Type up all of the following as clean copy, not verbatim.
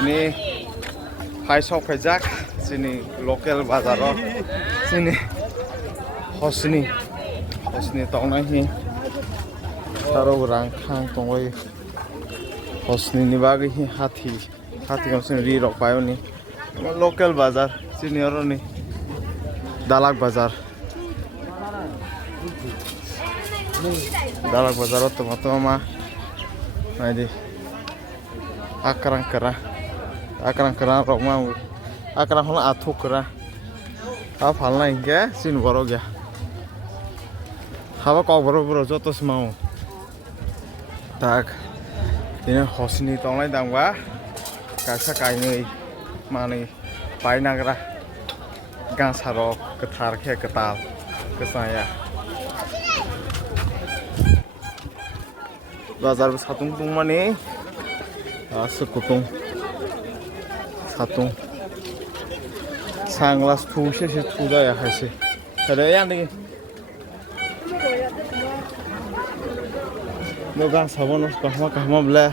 ini Khai shop khaijak sini local bazaro sini hosni tongnai hi taro rang khang tongoi hosni ni bagi hi hathi kamsen ri rok payo ni local bazar sini oro ni dalak bazar toma Nah, akrang kera rok mau akrang hola athuk kera falna inge sin boro gya haba kok boro jotos mau tak ini hosni tonglai dangwa kaisa kainei mani painagra gangsarok ketar khe ketal kesaya Bazar satung tung mani sekutung satung sanglas tung se tuda ya haise ada yang ni logan sabonos kahma bla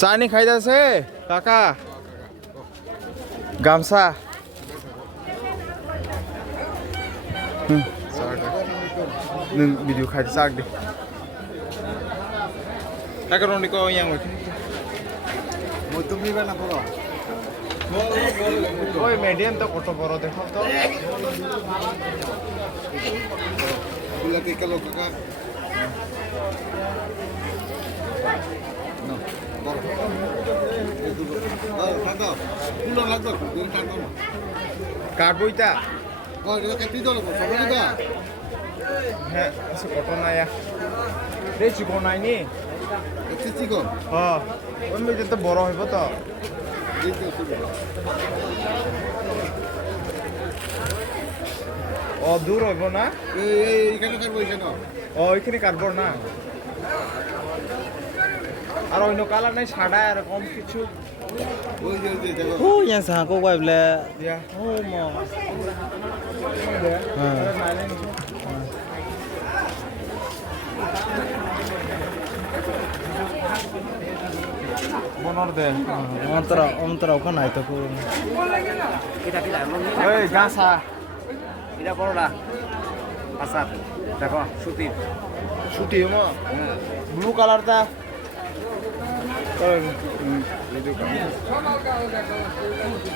chani khaida se kaka gamsa nung video khaida sak di Nakaroon ko yang mo tumi ba na poro oy medium to koto poro dekho to pula ke kalo kaka no kando pulo lagdo din kando karboita oh এটা কেটে দিল সবাই দা হ্যাঁ কিছু কত না ya রেচি কোন নাইনি চিকন হ্যাঁ ওই মেয়ে তো বড় হইব তো ও দূর হইব না এইখানে কাটবো এখানে ও এখানে কাটবো না আর অন্য কালার নাই সাদা আর কম কিছু ওই যে দেখো ও ইয়ান সাকো কইবলে ইয়া ও মো হ্যাঁ Bonor deh. Ontara kan naik tuh. Kita. Hei, gasa. Tidak perlu lah. Pasar. देखो सूती मो ब्लू कलर था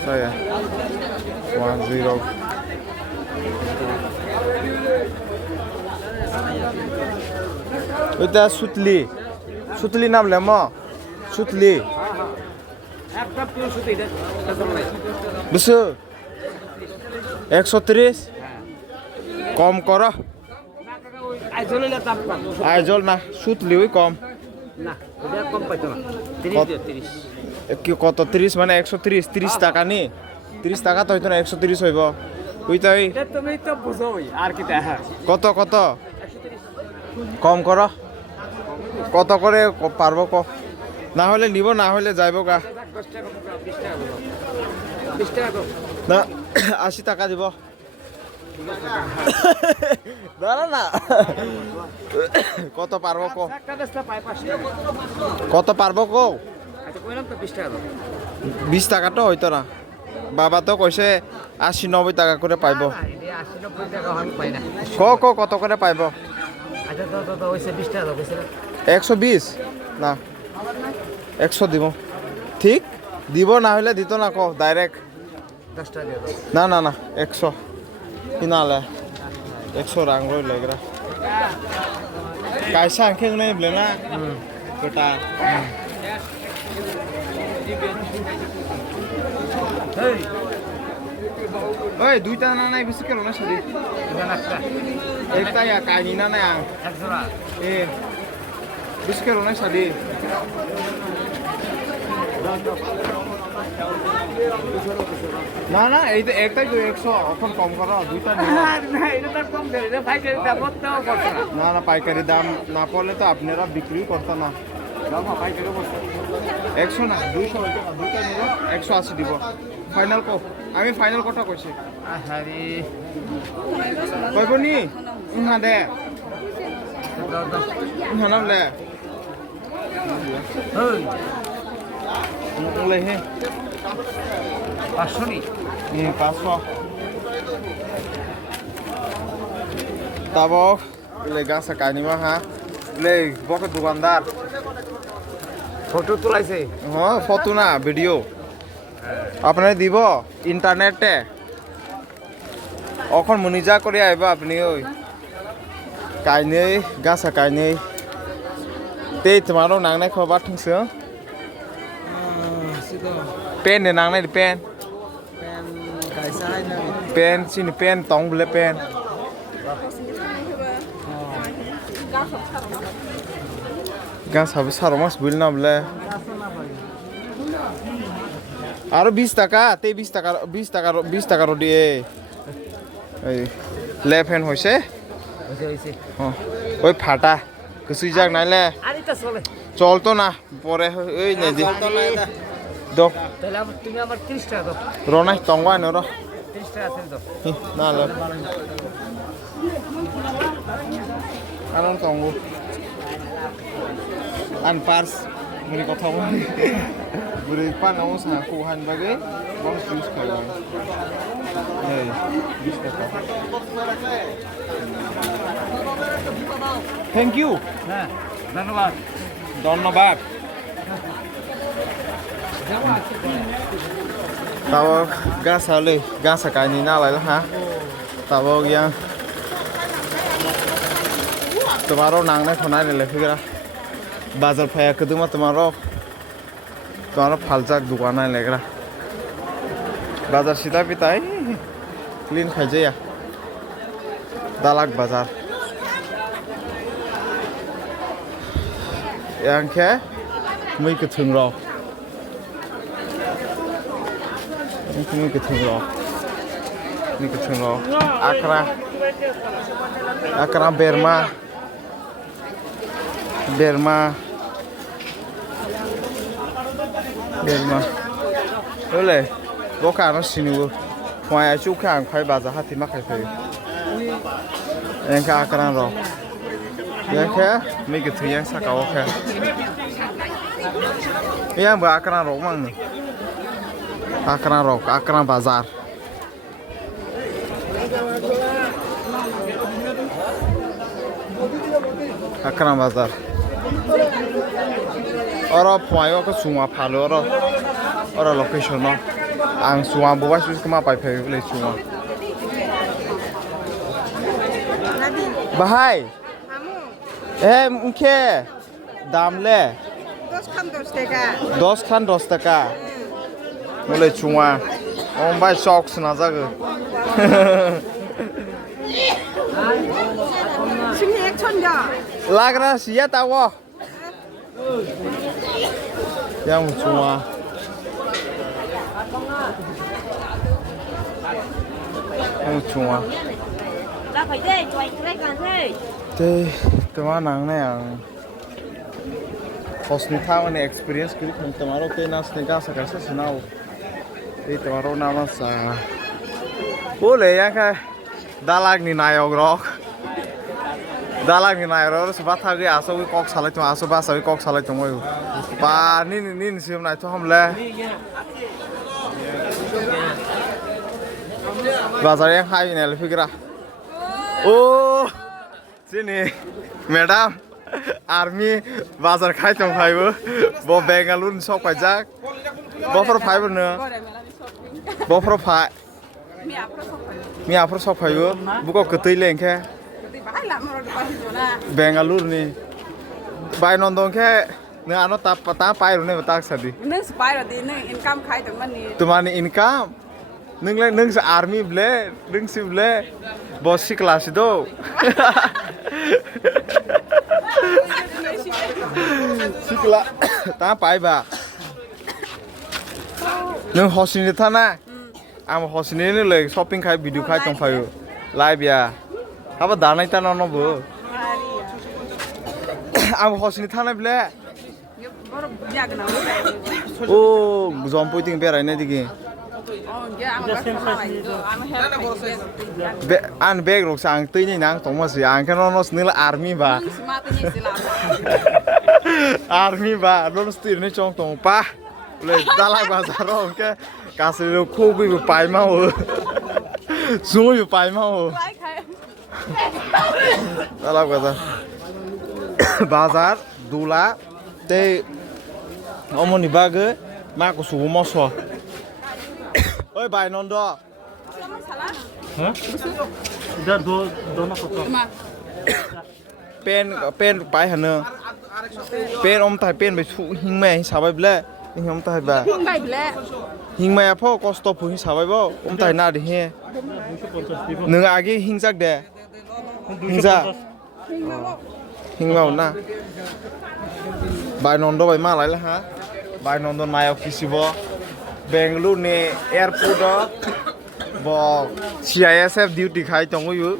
saya 10 itu sutli नाम ले मो sutli besu 130 কম করো আইজল না সুতলি ওই কম না এটা কম পাইতো না 30 কি কত 30 মানে 130 30 টাকা নি 30 টাকা তো হইতো না 130 হইব ওইটাই এটা তুমি তো বুঝোই আর কি দেখা কত 130 কম করো কত করে পারবো ক না হলে নিব না হলে যাইবো গা 20 টাকা না 80 টাকা দিব দাঁড়া না কত পারবো কো কত পারবো কো 20 টাকা তো হইতো না বাবা তো কইছে 80-90 টাকা করে পাইবো 80-90 টাকা হন পাই না কো কত করে পাইবো আচ্ছা তো হইছে 20 টাকা কইছে 120 না 100 দিব ঠিক দিব না হলে দিত না কো ডাইরেক্ট 10 টাকা দিও না 100 Finale 100 rang rồi lấy ra cái sang khen này lên na kota ơi দুইটা না নাই বেশি কেন না সরি একটা ya কানি না না একজোড়া এ বেশি কেন না সরি না এই তো একটাই তো 100 এখন কম করো দুইটা না এটা তো কম দেয় এটা পাইকারি দাম তো করতে না পাইকারি দাম না পড়লে তো আপনারা বিক্রি করতে না দাম পাইকারি করতে 100 না 200 হইতো না দুইটা নিব 180 দিব ফাইনাল কো আমি ফাইনাল কথা কইছি আহারে কইবনি ইহা দে ইহা নাম লে হেই เลยเฮ้ 500 নি นี่500 তাবকเลยগাছ কাই নিবা হাเลยবকে দোকানদার ফটো তোলাইছে হ্যাঁ ফটো না ভিডিও আপনারা দিব ইন্টারনেটে এখন মনিজা করে আইবা আপনি ওই কাইनै গাছা কাইनै তে তোমাरो नांनाय खबर थोंसो पेन ने नांनाय पेन पेन सिनि पेन तंबले पेन गाछाबो सारो मास बिल नामले आरो 20 টাকা তে 20 টাকা रो দিয়ে এই লেফট হ্যান্ড হইছে হইছে ওই ফাটা কিছু যাক নাইলে আরেটা চলে চলতো না পরে এই নে দি দাও তাহলে তুমি আমার 30 টাকা দাও রনাই তংবা নর 30 টাকা আছে দাও না ল আরন তংগু আন পার্স মুনি কথা বলি বুড়ি পানাও সা কুহান বাগে বং জুস খাই এই 20 টাকা থ্যাংক ইউ হ্যাঁ ধন্যবাদ ধন্যবাদ তাও গাছালে গাছা কাইনি নালাই হা তাও ইয়াং তোমারও নাংনাय খনাय लेखिग्रा बाजार फायाखैदोंमा তোমারও फालजाक दुकान लेग्रा बाजार सीधा पिताय क्लीन खाइजाया दालाक बाजार यांखे मैखो थोंर मैखो थोंर आक्रा बेरमा ओले बकानो सिनुबो फुङाया चौखा आं फाय बाजा हाथि माखाय फैयो एंखा आक्रा र याखे मैखो थैयां साकावखे यांबो आक्रा र मांनो आक्रा बाजार आक्रा बाजार और फुङायाव को सुङा फालो और लोकेशन आं सुङा बबा सुस मा पाइ फैले सुङा बाहाय ए मुखे दामले 10 खान 10 টাকা मुले सुङा ओमबाय शॉक्स ना जागो लाग्रा सिया तावो yang cuma là phải dê chuối cái con thế thế teman nangnya yang hospital experience kiri kan temaro tenas nega sekarang senau ini temaro nama sa boleh ya kan dalag ni nayog rock dalang ni nai ro sebab thagi aso wi kok salai tu aso ba sawi kok salai tu moi pa ni sim nai tu hamle bazar yang hai ni le fikra oh sini madam army bazar khai tong phai bo bengaluru sok pajak bo for phai bo ne bo for phai mi apro sok phai bo buko ketei lengke Bengaluru nih, bay nonton ke, nih anu tap pay rune betak sadi. Neng spy roti, neng income khai teman nih. Teman income, neng se army ble, neng si ble, bos si kelas itu. Si kelas, tap pay ba. Neng hosin itu na, am hosin ini lagi shopping khai video khai tong payu, live ya. Apa danai tanah nobo? Aku hosin tanah bela. Oh, zompoi ting berai nanti gini. An beg rok sang tu ini nang Thomas ya, angkat nonos nila army ba. Army ba, nonos tu ini cong tong pa. เลยตลาดบาซาร์แค่กาสิโลคู่กูอยู่ไปมาเหรอซูอยู่ไปมาเหรอ ไล่ใคร ตลาดบาซาร์บาซาร์ดูละเต้อมนิบากมากูสูงมอสเอ้ยใบนนท์ดอ Hã? Dá dona foto. มา เป็นไปหันเนอเป็นอมตายเป็นไปชูหิงแม่หิสาวไปเบลหิงอมตายแบบ พุ่งไปแล้ว หิงแม่พ่อก็สต็อปหิสาวไปบ่อมตายหน้าดิเฮหนึ่งอากีหิงจักเดหิงจักหิงเมาหน้าใบนนท์ดอใบมาอะไรล่ะฮะใบนนท์ดอนมาเอาคิสิบ่เบงลูเน่แอร์พอร์ตบอก CISF duty ใครตรงกูอยู่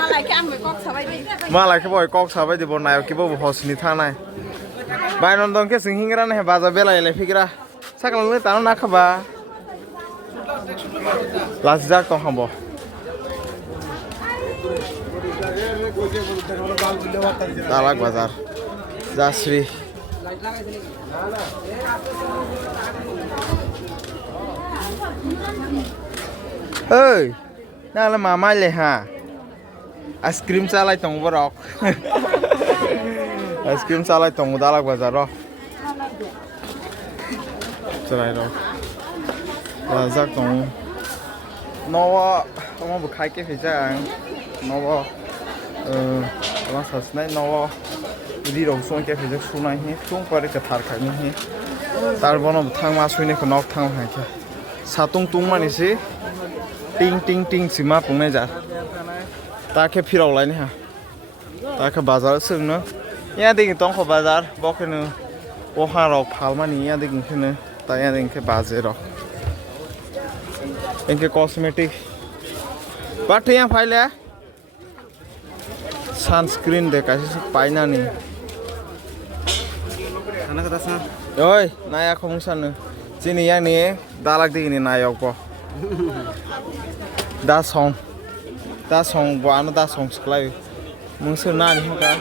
มาไล่แค่ไปกอกสบายดี มาอะไรแค่บ่อยกอกสาวไปดิบนนายคิดว่าหอสนิทานายบายนนท์ดอนแค่สิงหิงกันนะเฮบาซาเบลอะไรเลยฟิกระสักหลังเลยตานนักขบ้าลาซิจักต้องหำบ่ตลาดบาซาร์จัสรีเฮ้ยน่าละมาไม่เลยฮะไอศครีมซาลายตรงบรอกไอศครีมซาลายตรงตลาดบาซาร์รอจะไรรอลาซักตรงนอวต้องมาบุกใครเก็บให้จ้างนอวต้องมาสัตว์ไหนนอวดีเราส่งเก็บให้จ้างส่งไหนเฮ้ส่งไปได้กระถางขายนี่เฮ้ตาบอนทางมาช่วยในคนนอกทางหายแค่สาตุงตุงมานี่สิติงติงติงสิมาปุ่งในจ้ะตาแค่พี่เราอะไรนี่ฮะตาแค่บาซาร์ซึ่งเนอะยังได้กินต้องขอบาซาร์บอกแค่เนอะว่าหาเราพาลมานี่ยังได้กินแค่เนอะแต่ยังได้กินแค่บาซาร์หรอกเองแค่คอสเมติกบัตรยังไฟเลยซันสกรีนเด็กอาจจะไปนั่นนี่โอ้ยนายขโมยซันเนอะจีนี่ยังนี่ดาลักดีนี่นายเอาปะดาซองบ้านดาซองสกลายมึงซื้อหน้านี่มั้งกัน